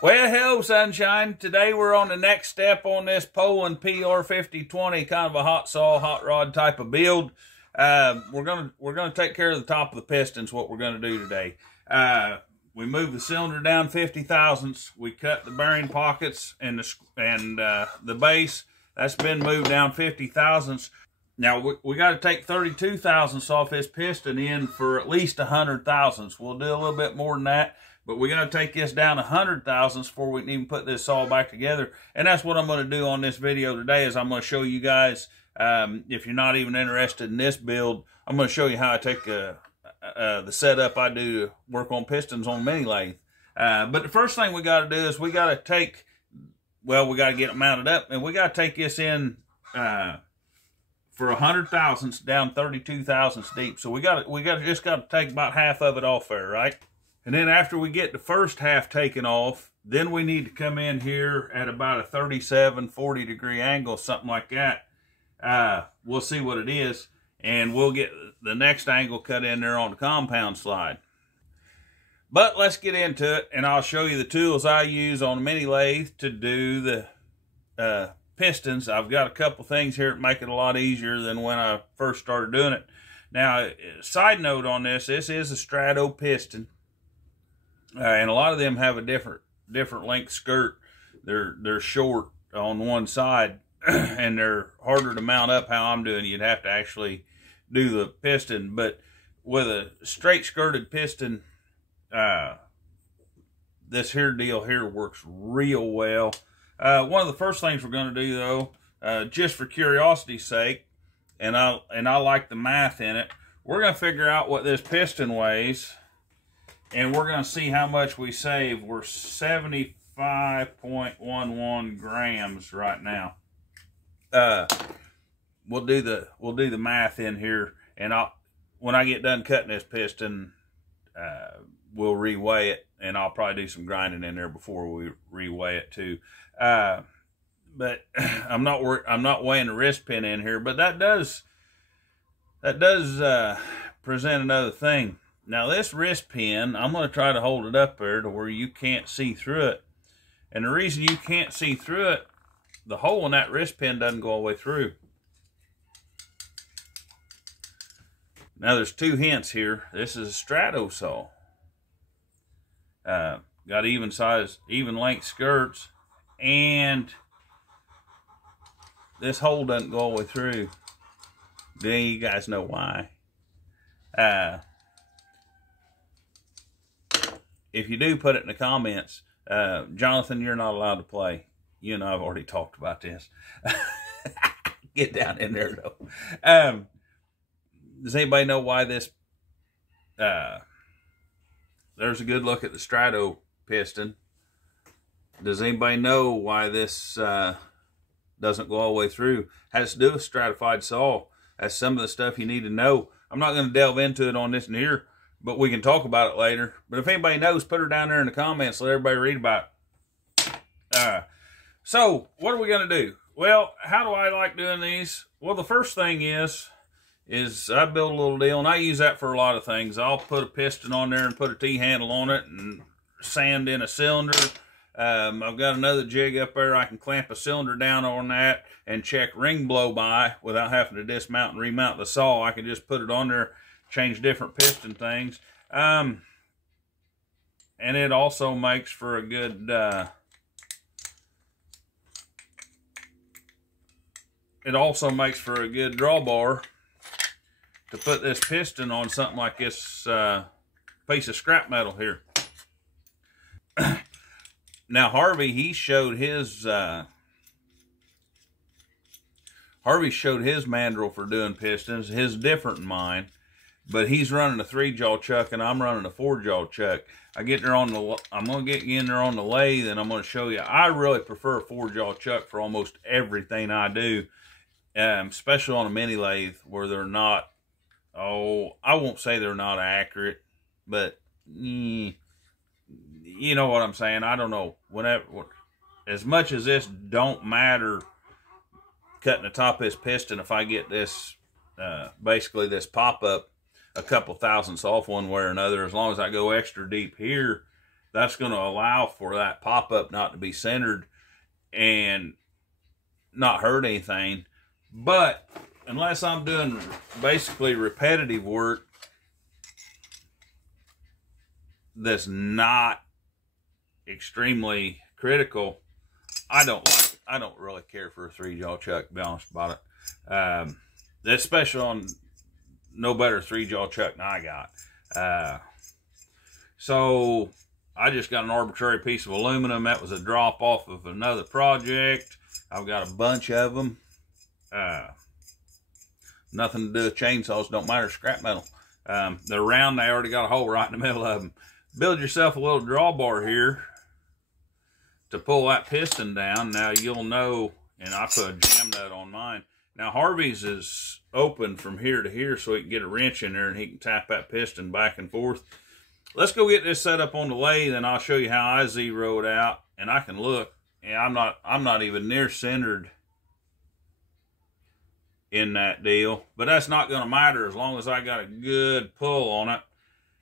Well, hello, sunshine. Today we're on the next step on this Poulan PR5020, kind of a hot saw, hot rod type of build. We're gonna take care of the top of the pistons. What we're gonna do today. We moved the cylinder down 50 thousandths. We cut the bearing pockets and the base. That's been moved down 50 thousandths. Now we got to take 32 thousandths off this piston in for at least 100 thousandths. We'll do a little bit more than that. But we got to take this down 100 thousandths before we can even put this saw back together. And that's what I'm going to do on this video today, is I'm going to show you guys, if you're not even interested in this build, I'm going to show you how I take the setup I do to work on pistons on mini lathe. But the first thing we got to do is we got to take, well, we got to get it mounted up, and we got to take this in for 100 thousandths down 32 thousandths deep. So we just got to take about half of it off there, right? And then after we get the first half taken off, then we need to come in here at about a 37, 40 degree angle, something like that. We'll see what it is, and we'll get the next angle cut in there on the compound slide. But let's get into it, and I'll show you the tools I use on the mini lathe to do the pistons. I've got a couple things here that make it a lot easier than when I first started doing it. Now, side note on this is a strato piston. And a lot of them have a different length skirt. They're short on one side, and they're harder to mount up how I'm doing. You'd have to actually do the piston. But with a straight skirted piston, this here deal here works real well. One of the first things we're going to do, though, just for curiosity's sake, and I like the math in it, we're going to figure out what this piston weighs. And we're going to see how much we save. We're 75.11 grams right now. We'll do the math in here, and when I get done cutting this piston, we'll reweigh it, and I'll probably do some grinding in there before we reweigh it too. But I'm not weighing the wrist pin in here, but that does present another thing. Now this wrist pin, I'm going to try to hold it up there to where you can't see through it. And the reason you can't see through it, the hole in that wrist pin doesn't go all the way through. Now there's two hints here. This is a strato saw. Got even length skirts, and this hole doesn't go all the way through. Then you guys know why. If you do, put it in the comments. Jonathan, you're not allowed to play. You and I have already talked about this. Get down in there, though. Does anybody know why this... there's a good look at the strato piston. Does anybody know why this doesn't go all the way through? Has to do with stratified saw. That's some of the stuff you need to know. I'm not going to delve into it on this and here, but we can talk about it later. But if anybody knows, put her down there in the comments. Let everybody read about it. So, what are we going to do? Well, how do I like doing these? Well, the first thing is I build a little deal, and I use that for a lot of things. I'll put a piston on there and put a T-handle on it and sand in a cylinder. I've got another jig up there. I can clamp a cylinder down on that and check ring blow by without having to dismount and remount the saw. I can just put it on there, change different piston things. And it also makes for a good drawbar to put this piston on something like this piece of scrap metal here. Now Harvey, he showed his mandrel for doing pistons. His different than mine. But he's running a 3-jaw chuck, and I'm running a 4-jaw chuck. I'm going to get you in there on the lathe, and I'm going to show you. I really prefer a 4-jaw chuck for almost everything I do, especially on a mini lathe where they're not, I won't say they're not accurate, but you know what I'm saying. I don't know. As much as this don't matter cutting the top of this piston, if I get this, basically this pop-up, a couple thousandths off one way or another, as long as I go extra deep here, that's going to allow for that pop-up not to be centered and not hurt anything. But unless I'm doing basically repetitive work that's not extremely critical, I don't really care for a 3-jaw chuck, to be honest about it. Especially on no better 3-jaw chuck than I got. So I just got an arbitrary piece of aluminum. That was a drop off of another project. I've got a bunch of them. Nothing to do with chainsaws, don't matter, scrap metal. They're round, they already got a hole right in the middle of them. Build yourself a little drawbar here to pull that piston down. Now you'll know, and I put a jam nut on mine. Now Harvey's is open from here to here, so he can get a wrench in there and he can tap that piston back and forth. Let's go get this set up on the lathe, and I'll show you how I zero it out. And I can look, and I'm not even near centered in that deal, but that's not going to matter as long as I got a good pull on it.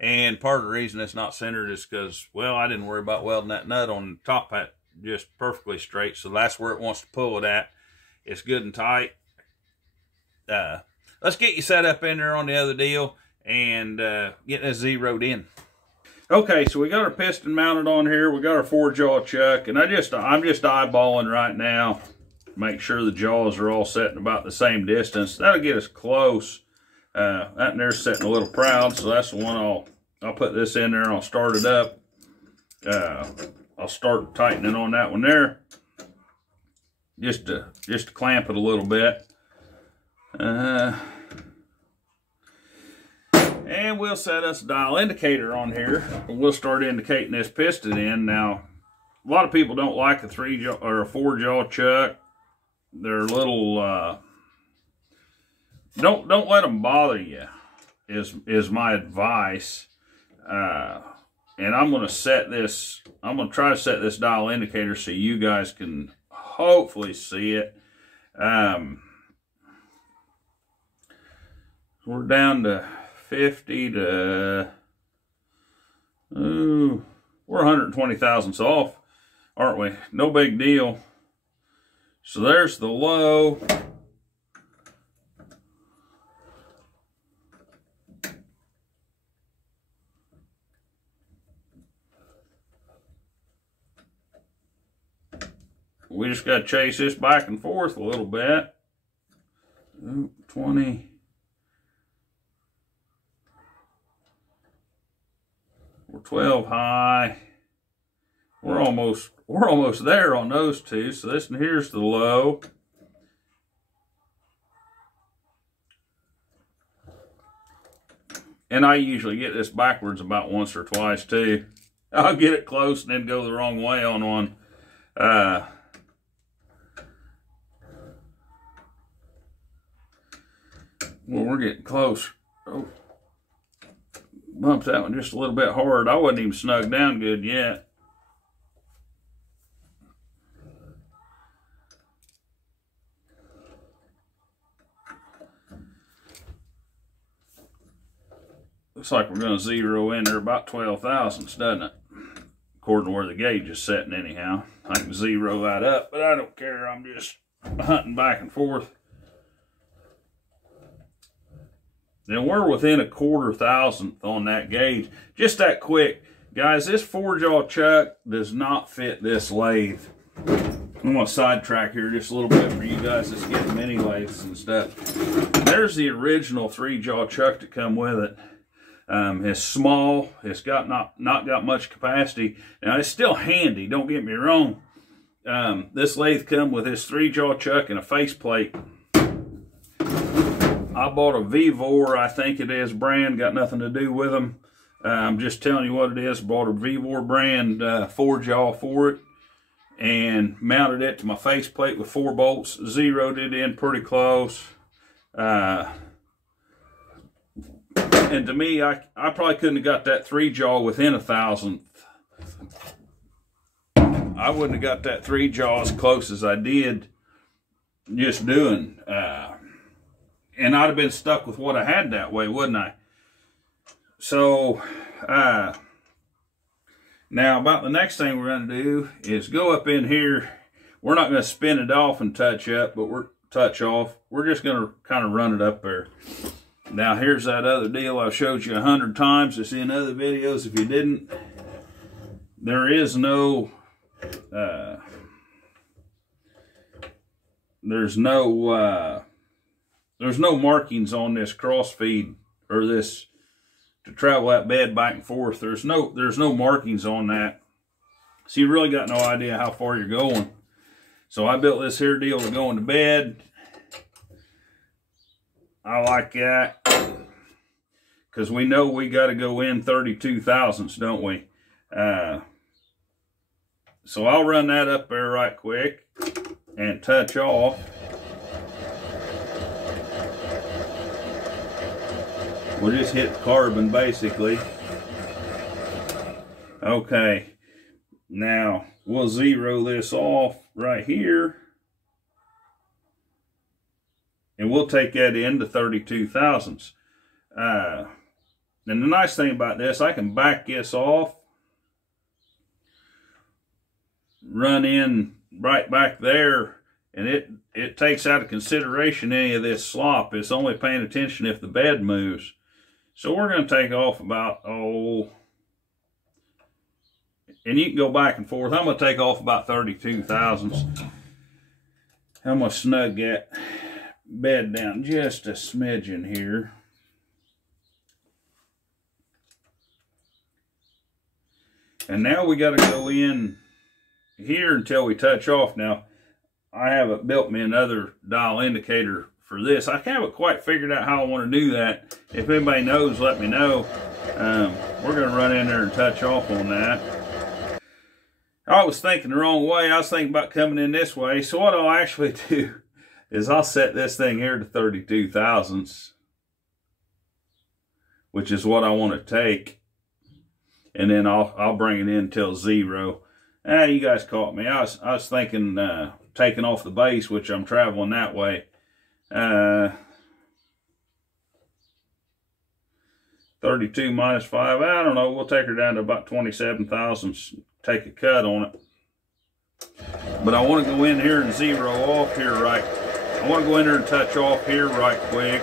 And part of the reason it's not centered is because, well, I didn't worry about welding that nut on the top hat just perfectly straight, so that's where it wants to pull it at. It's good and tight. Let's get you set up in there on the other deal and get this zeroed in. Okay, so we got our piston mounted on here. We got our 4-jaw chuck, and I'm just eyeballing right now. Make sure the jaws are all set in about the same distance. That'll get us close. That in there's setting a little proud, so that's the one I'll put this in there and I'll start it up. I'll start tightening on that one there, just to clamp it a little bit. And we'll set us a dial indicator on here. We'll start indicating this piston in. Now, a lot of people don't like a 3-jaw or a 4-jaw chuck. They're a little, don't let them bother you, is my advice. And I'm going to try to set this dial indicator so you guys can hopefully see it. We're down to 50 to, we're 120 thousandths off, aren't we? No big deal. So there's the low. We just got to chase this back and forth a little bit. 20. We're 12 high. We're almost there on those two. So this and here's the low. And I usually get this backwards about once or twice too. I'll get it close and then go the wrong way on one. Well, we're getting close. Oh, bumped that one just a little bit hard. I wasn't even snug down good yet. Looks like we're going to zero in there about 12 thousandths, doesn't it? According to where the gauge is setting anyhow. I can zero that up, but I don't care. I'm just hunting back and forth. Then we're within a 1/4 thousandth on that gauge. Just that quick. Guys, this 4-jaw chuck does not fit this lathe. I'm going to sidetrack here just a little bit for you guys that's getting mini lathes and stuff. There's the original 3-jaw chuck to come with it. It's small. It's got not got much capacity. Now, it's still handy. Don't get me wrong. This lathe come with this 3-jaw chuck and a faceplate. I bought a Vevor, I think it is, brand. Got nothing to do with them. I'm just telling you what it is. Bought a Vevor brand 4-jaw for it. And mounted it to my faceplate with 4 bolts. Zeroed it in pretty close. And to me, I probably couldn't have got that 3-jaw within a thousandth. I wouldn't have got that 3-jaw as close as I did just doing. And I'd have been stuck with what I had that way, wouldn't I? So, Now, about the next thing we're going to do is go up in here. We're not going to spin it off and touch up, but we're just going to kind of run it up there. Now, here's that other deal I've showed you 100 times. It's in other videos. If you didn't, there's no markings on this cross feed, or this to travel that bed back and forth. There's no markings on that, so you really got no idea how far you're going. So I built this here deal to go into bed. I like that because we know we got to go in 32 thousandths, don't we? So I'll run that up there right quick and touch off. We'll just hit carbon basically. Okay, now we'll zero this off right here. And we'll take that into 32 thousandths. And the nice thing about this, I can back this off, run in right back there, and it takes out of consideration any of this slop. It's only paying attention if the bed moves. So we're going to take off about, and you can go back and forth. I'm going to take off about 32 thousandths. I'm going to snug that bed down just a smidgen here. And now we got to go in here until we touch off. Now, I haven't built me another dial indicator for this. I haven't quite figured out how I want to do that. If anybody knows, let me know. We're going to run in there and touch off on that. I was thinking the wrong way. I was thinking about coming in this way. So what I'll actually do is I'll set this thing here to 32 thousandths, which is what I want to take, and then I'll bring it in till 0. You guys caught me. I was thinking taking off the base, which I'm traveling that way. 32 minus 5. I don't know. We'll take her down to about 27 thousandths. Take a cut on it. But I want to go in here and 0 off here right. I want to go in there and touch off here right quick,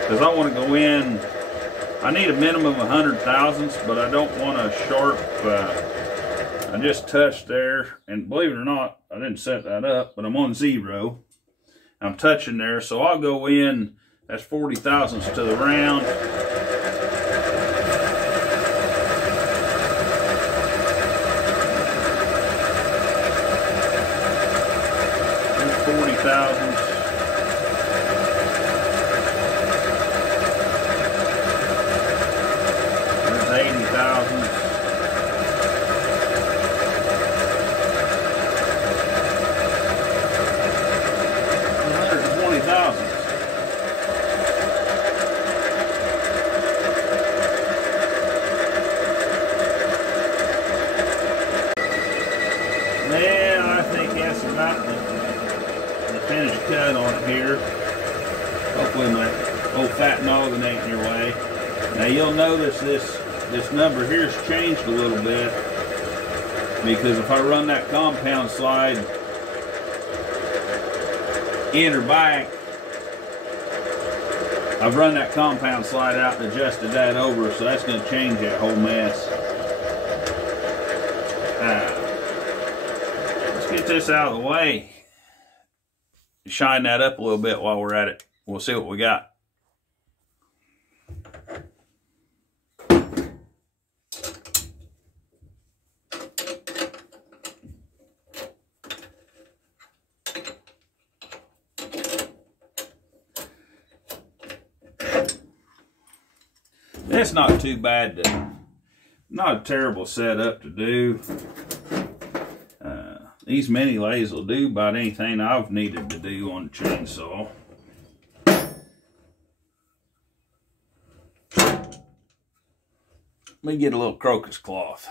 because I want to go in. I need a minimum of 100 thousandths, but I don't want a sharp. I just touched there, and believe it or not, I didn't set that up, but I'm on 0. I'm touching there, so I'll go in. That's 40 thousandths to the round. Thousandths. There's 80 thousandths. There's 120 thousandths. Yeah, I think that's about the finished cut on it here. Hopefully my old fat noggin ain't in your way. Now you'll notice this number here has changed a little bit, because if I run that compound slide in or back, I've run that compound slide out and adjusted that over, so that's going to change that whole mess. Let's get this out of the way. Shine that up a little bit while we're at it. We'll see what we got. It's not too bad not a terrible setup to do. These mini lathes will do about anything I've needed to do on the chainsaw. Let me get a little crocus cloth.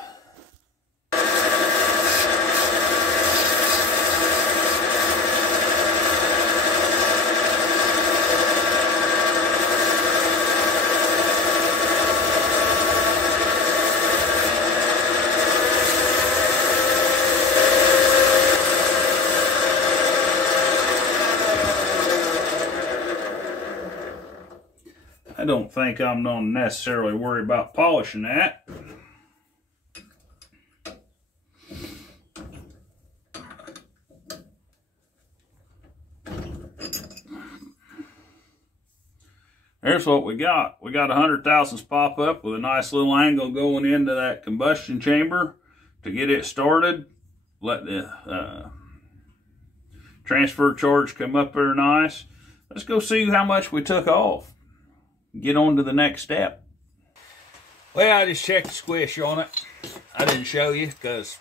don't think I'm gonna necessarily worry about polishing that. Here's what we got. We got a 100 thousandths pop up with a nice little angle going into that combustion chamber to get it started. Let the transfer charge come up there nice. Let's go see how much we took off. Get on to the next step. Well, I just checked the squish on it. I didn't show you because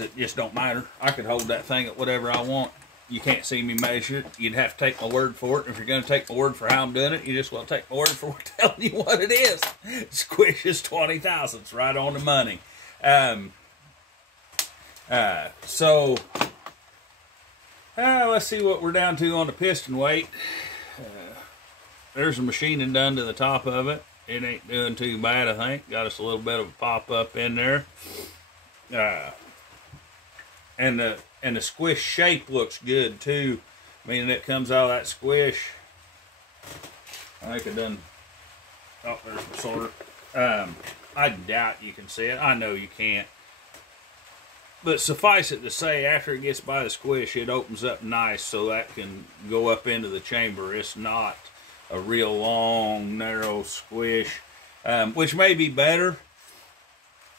it just don't matter. I could hold that thing at whatever I want. You can't see me measure it. You'd have to take my word for it. If you're going to take my word for how I'm doing it, you just will take my word for telling you what it is. Squish is 20 thousandths, right on the money. Let's see what we're down to on the piston weight. There's a machining done to the top of it. It ain't doing too bad, I think. Got us a little bit of a pop-up in there. And the squish shape looks good too, meaning it comes out of that squish. I think it done. Oh, there's the sorter. I doubt you can see it. I know you can't. But suffice it to say, after it gets by the squish, it opens up nice so that can go up into the chamber. It's not a real long, narrow squish, which may be better.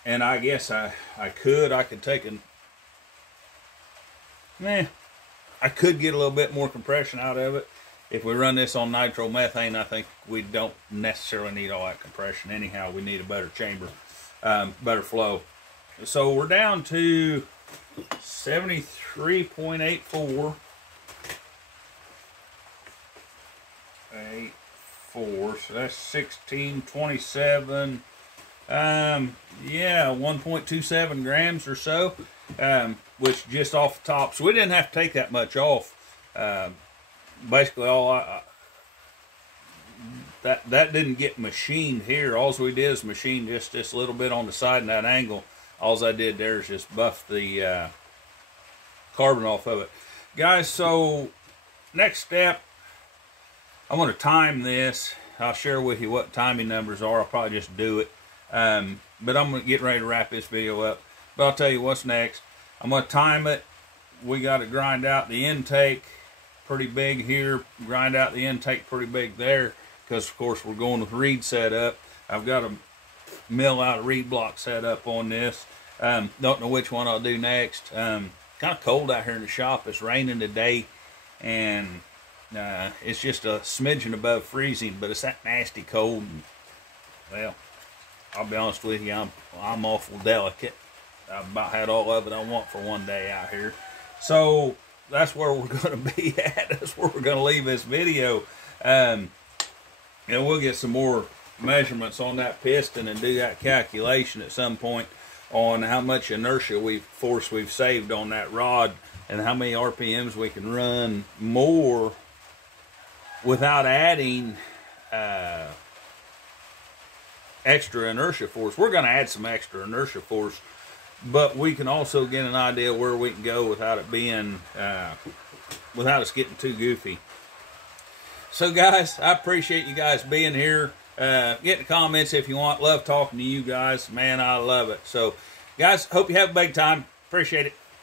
And I guess I could take I could get a little bit more compression out of it. If we run this on nitromethane, I think we don't necessarily need all that compression. Anyhow, we need a better chamber, better flow. So we're down to 73.84. 84, so that's 1627. Yeah, 1.27 grams or so, which just off the top. So we didn't have to take that much off. Basically, all that didn't get machined here. All we did is machine just a little bit on the side and that angle. All I did there is just buff the carbon off of it. Guys, so next step, I'm going to time this. I'll share with you what timing numbers are. I'll probably just do it. But I'm going to get ready to wrap this video up. But I'll tell you what's next. I'm going to time it. We got to grind out the intake pretty big here. Grind out the intake pretty big there. Because, of course, we're going with reed setup. I've got a mill out a reed block set up on this. Don't know which one I'll do next. Kind of cold out here in the shop. It's raining today. And it's just a smidgen above freezing. But it's that nasty cold. Well, I'll be honest with you, I'm awful delicate. I've about had all of it I want for one day out here. So that's where we're going to be at. That's where we're going to leave this video. And we'll get some more measurements on that piston and do that calculation at some point on how much inertia force we've saved on that rod and how many RPMs we can run more without adding extra inertia force. We're going to add some extra inertia force, but we can also get an idea where we can go without it being without us getting too goofy. So guys, I appreciate you guys being here. Get in the comments if you want. Love talking to you guys. Man, I love it. So guys, hope you have a big time. Appreciate it.